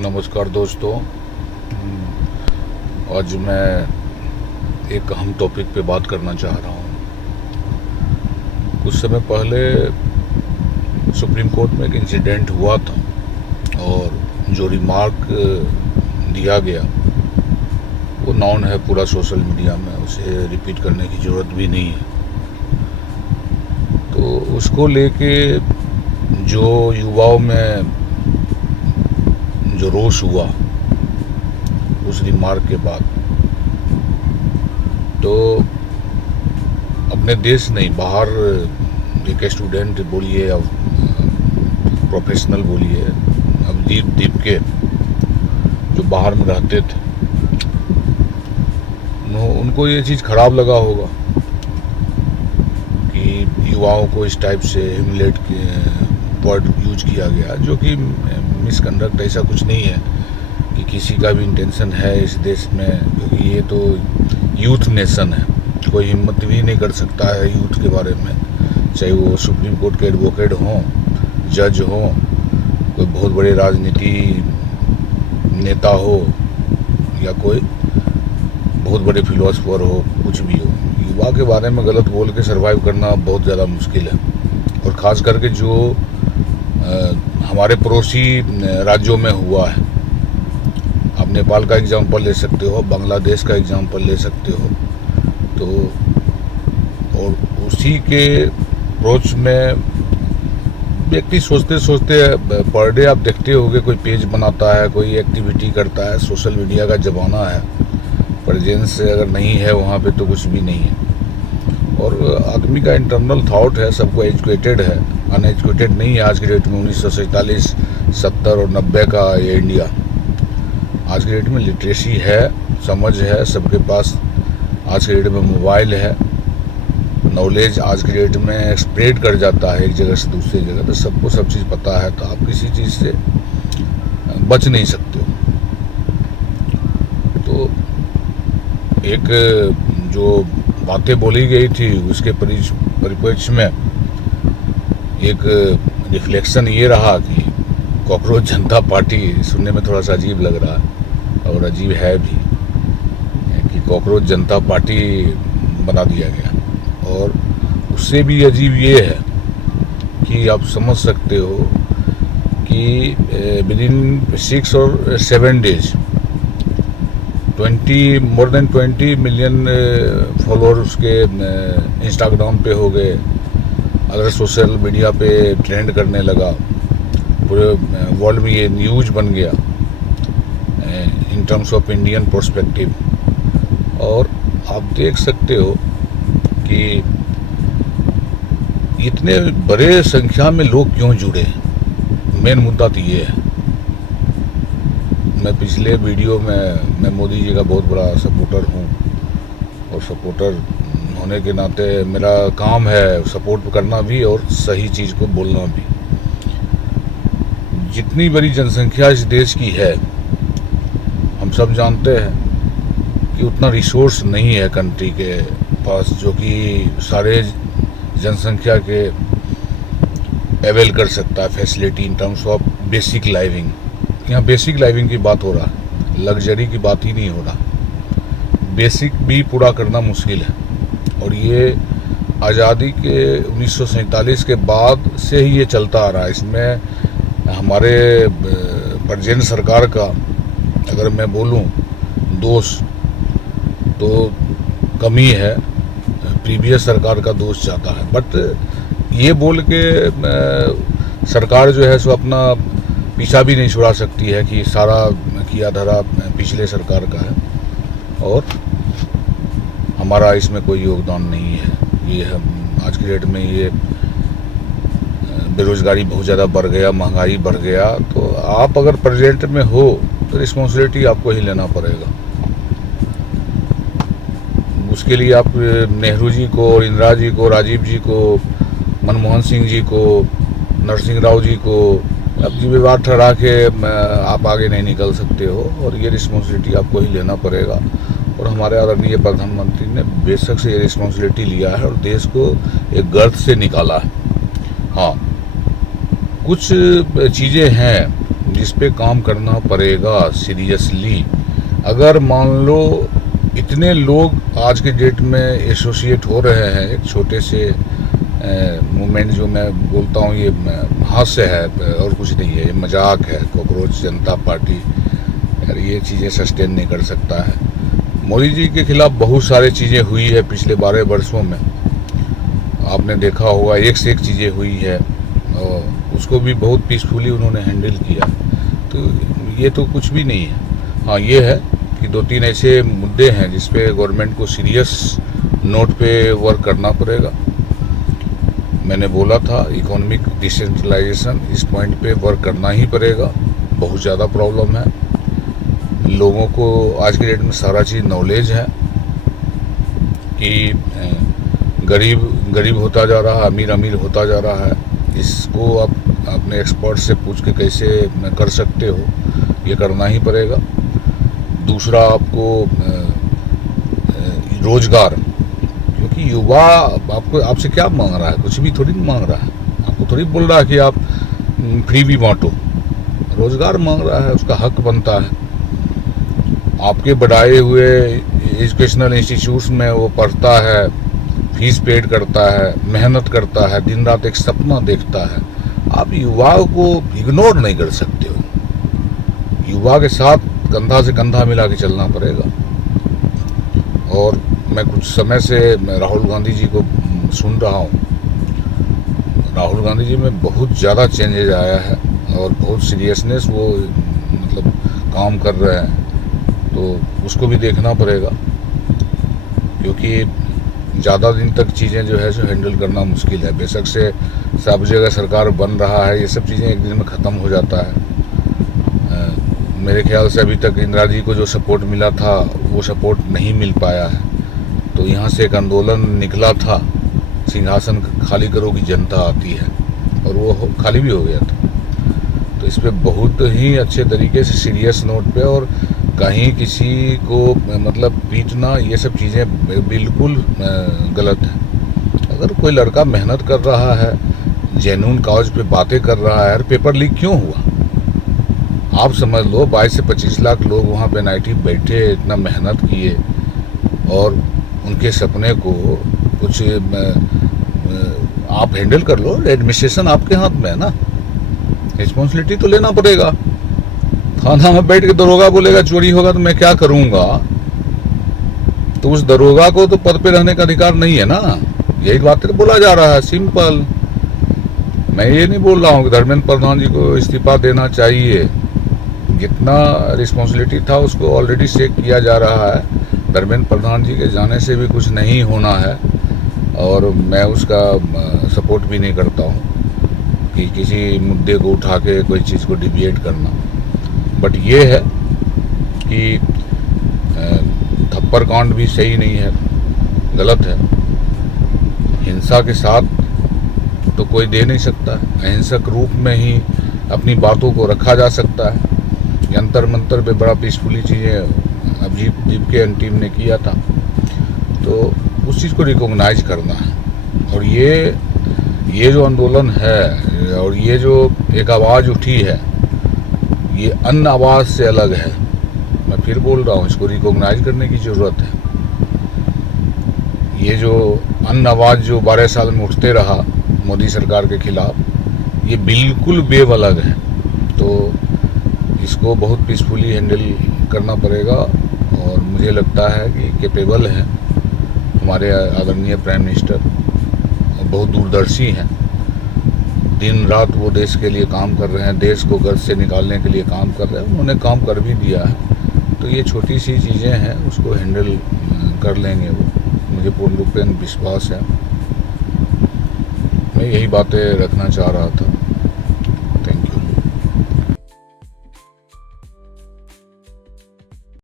नमस्कार दोस्तों। आज मैं एक अहम टॉपिक पे बात करना चाह रहा हूँ। कुछ समय पहले सुप्रीम कोर्ट में एक इंसिडेंट हुआ था और जो रिमार्क दिया गया वो नॉन है पूरा सोशल मीडिया में, उसे रिपीट करने की ज़रूरत भी नहीं है। तो उसको लेके जो युवाओं में जो रोष हुआ उस रिमार्क के बाद, तो अपने देश नहीं बाहर एक स्टूडेंट बोलिए या प्रोफेशनल बोलिए, अवधीप दीप के जो बाहर में रहते थे, उनको ये चीज़ खराब लगा होगा कि युवाओं को इस टाइप से ह्यूमिलेट वर्ड यूज किया गया, जो कि मिसकंडक्ट ऐसा कुछ नहीं है कि किसी का भी इंटेंशन है इस देश में, क्योंकि ये तो यूथ नेशन है। कोई हिम्मत भी नहीं कर सकता है यूथ के बारे में, चाहे वो सुप्रीम कोर्ट के एडवोकेट हों, जज हों, कोई बहुत बड़े राजनीति नेता हो या कोई बहुत बड़े फिलोसफर हो, कुछ भी हो। युवा के बारे में गलत बोल के सर्वाइव करना बहुत ज़्यादा मुश्किल है। और ख़ास करके जो हमारे पड़ोसी राज्यों में हुआ है, आप नेपाल का एग्जांपल ले सकते हो, बांग्लादेश का एग्जांपल ले सकते हो। तो और उसी के अप्रोच में व्यक्ति सोचते सोचते पर डे आप देखते होगे कोई पेज बनाता है, कोई एक्टिविटी करता है। सोशल मीडिया का ज़माना है, प्रेजेंस अगर नहीं है वहाँ पे तो कुछ भी नहीं है। और आदमी का इंटरनल थॉट है, सबको एजुकेटेड है, अनएजुकेटेड नहीं है। आज की डेट में 1947, 70 और 90 का ये इंडिया, आज की डेट में लिटरेसी है, समझ है सबके पास। आज की डेट में मोबाइल है, नॉलेज आज की डेट में स्प्रेड कर जाता है एक जगह से दूसरी जगह, तो सबको सब चीज़ पता है। तो आप किसी चीज़ से बच नहीं सकते हो। तो एक जो बातें बोली गई थी उसके परिप्रेक्ष्य में एक रिफ्लेक्शन ये रहा कि कॉकरोच जनता पार्टी, सुनने में थोड़ा सा अजीब लग रहा है और अजीब है भी, कि कॉकरोच जनता पार्टी बना दिया गया। और उससे भी अजीब ये है कि आप समझ सकते हो कि विदिन 6 और 7 days more than 20 million follower उसके इंस्टाग्राम पे हो गए। अगर सोशल मीडिया पे ट्रेंड करने लगा, पूरे वर्ल्ड में ये न्यूज़ बन गया in terms of Indian perspective. और आप देख सकते हो कि इतने बड़े संख्या में लोग क्यों जुड़े। मेन मुद्दा तो ये है। मैं पिछले वीडियो में मैं मोदी जी का बहुत बड़ा सपोर्टर हूँ, और सपोर्टर होने के नाते मेरा काम है सपोर्ट करना भी और सही चीज़ को बोलना भी। जितनी बड़ी जनसंख्या इस देश की है, हम सब जानते हैं कि उतना रिसोर्स नहीं है कंट्री के पास जो कि सारे जनसंख्या के अवेल कर सकता है facility in terms of basic living. यहाँ बेसिक लाइविंग की बात हो रहा है, लग्जरी की बात ही नहीं हो रहा। बेसिक भी पूरा करना मुश्किल है। और ये आज़ादी के 1947 के बाद से ही ये चलता आ रहा है। इसमें हमारे प्रेजेंट सरकार का अगर मैं बोलूँ दोष तो कमी है, प्रीवियस सरकार का दोष ज़्यादा है। बट ये बोल के सरकार जो है सो अपना पीछा भी नहीं छुड़ा सकती है कि सारा किया धरा पिछले सरकार का है और हमारा इसमें कोई योगदान नहीं है। ये हम आज की डेट में ये बेरोजगारी बहुत ज़्यादा बढ़ गया, महंगाई बढ़ गया, तो आप अगर प्रेजेंट में हो तो रिस्पॉन्सिबिलिटी आपको ही लेना पड़ेगा। उसके लिए आप नेहरू जी को, इंदिरा जी को, राजीव जी को, मनमोहन सिंह जी को, नरसिंह राव जी को अब जिम्मेवार ठहरा के आप आगे नहीं निकल सकते हो। और ये रिस्पॉन्सिबिलिटी आपको ही लेना पड़ेगा। और हमारे आदरणीय प्रधानमंत्री ने बेशक से ये रिस्पॉन्सिबिलिटी लिया है और देश को एक गर्त से निकाला है। हाँ, कुछ चीज़ें हैं जिस पे काम करना पड़ेगा सीरियसली। अगर मान लो इतने लोग आज के डेट में एसोसिएट हो रहे हैं एक छोटे से मूवमेंट, जो मैं बोलता हूँ ये हास्य है और कुछ नहीं है, ये मजाक है, कॉकरोच जनता पार्टी, यार ये चीज़ें सस्टेन नहीं कर सकता है। मोदी जी के खिलाफ बहुत सारी चीज़ें हुई है पिछले 12 वर्षों में, आपने देखा होगा, एक से एक चीज़ें हुई है और उसको भी बहुत पीसफुली उन्होंने हैंडल किया। तो ये तो कुछ भी नहीं है। हाँ, ये है कि 2-3 ऐसे मुद्दे हैं जिस पे गवर्नमेंट को सीरियस नोट पे वर्क करना पड़ेगा। मैंने बोला था इकोनॉमिक डिसेंट्रलाइजेशन, इस पॉइंट पे वर्क करना ही पड़ेगा। बहुत ज़्यादा प्रॉब्लम है, लोगों को आज के डेट में सारा चीज़ नॉलेज है कि गरीब गरीब होता जा रहा है, अमीर अमीर होता जा रहा है। इसको आप अपने एक्सपर्ट से पूछ के कैसे कर सकते हो, ये करना ही पड़ेगा। दूसरा, आपको रोजगार, क्योंकि युवा आपको आपसे क्या मांग रहा है, कुछ भी थोड़ी मांग रहा है, आपको थोड़ी बोल रहा है कि आप फ्री भी बांटो। रोजगार मांग रहा है, उसका हक बनता है। आपके बढ़ाए हुए एजुकेशनल इंस्टीट्यूट्स में वो पढ़ता है, फीस पेड करता है, मेहनत करता है, दिन रात एक सपना देखता है। आप युवाओं को इग्नोर नहीं कर सकते हो, युवा के साथ कंधा से कंधा मिला के चलना पड़ेगा। और मैं कुछ समय से राहुल गांधी जी को सुन रहा हूँ, राहुल गांधी जी में बहुत ज़्यादा चेंजेज आया है और बहुत सीरियसनेस वो मतलब काम कर रहे हैं, तो उसको भी देखना पड़ेगा, क्योंकि ज़्यादा दिन तक चीज़ें जो है सो हैंडल करना मुश्किल है। बेशक से सब जगह सरकार बन रहा है, ये सब चीज़ें एक दिन में ख़त्म हो जाता है। मेरे ख्याल से अभी तक इंदिरा जी को जो सपोर्ट मिला था वो सपोर्ट नहीं मिल पाया है। तो यहाँ से एक आंदोलन निकला था, सिंहासन खाली करो की जनता आती है, और वो खाली भी हो गया था। तो इस पर बहुत ही अच्छे तरीके से सीरियस नोट पे, और कहीं किसी को मतलब पीटना, ये सब चीज़ें बिल्कुल गलत है। अगर कोई लड़का मेहनत कर रहा है, जेन्युइन काज पे बातें कर रहा है, पेपर लीक क्यों हुआ? आप समझ लो 22 से 25 लाख लोग वहाँ पे नाइटी बैठे, इतना मेहनत किए, और उनके सपने को कुछ आप हैंडल कर लो। एडमिनिस्ट्रेशन आपके हाथ में है ना, रिस्पॉन्सिबिलिटी तो लेना पड़ेगा। थाना में बैठ के दरोगा बोलेगा चोरी होगा तो मैं क्या करूंगा, तो उस दरोगा को तो पद पे रहने का अधिकार नहीं है ना। यही बात तो बोला जा रहा है, सिंपल। मैं ये नहीं बोल रहा हूँ कि धर्मेंद्र प्रधान जी को इस्तीफा देना चाहिए, जितना रिस्पॉन्सिबिलिटी था उसको ऑलरेडी चेक किया जा रहा है। धर्मेंद्र प्रधान जी के जाने से भी कुछ नहीं होना है, और मैं उसका सपोर्ट भी नहीं करता हूँ कि किसी मुद्दे को उठा के कोई चीज़ को डिबेट करना। बट ये है कि थप्पड़ कांड भी सही नहीं है, गलत है। हिंसा के साथ तो कोई दे नहीं सकता है, अहिंसक रूप में ही अपनी बातों को रखा जा सकता है। यंतर मंतर पे बड़ा पीसफुली चीज़ें अभिजीत के टीम ने किया था, तो उस चीज़ को रिकॉग्नाइज करना है। और ये जो आंदोलन है और ये जो एक आवाज़ उठी है, ये अन्य आवाज़ से अलग है। मैं फिर बोल रहा हूँ, इसको रिकॉग्नाइज करने की ज़रूरत है। ये जो अन्य आवाज़ जो 12 साल में उठते रहा मोदी सरकार के खिलाफ, ये बिल्कुल वेव अलग है। तो इसको बहुत पीसफुली हैंडल करना पड़ेगा, और मुझे लगता है कि कैपेबल है हमारे आदरणीय प्राइम मिनिस्टर, और बहुत दूरदर्शी हैं। दिन रात वो देश के लिए काम कर रहे हैं, देश को गर्ज से निकालने के लिए काम कर रहे हैं। उन्होंने काम कर भी दिया है। तो ये छोटी सी चीज़ें हैं, उसको हैंडल कर लेंगे वो, मुझे पूर्ण रूप से विश्वास है। मैं यही बातें रखना चाह रहा था।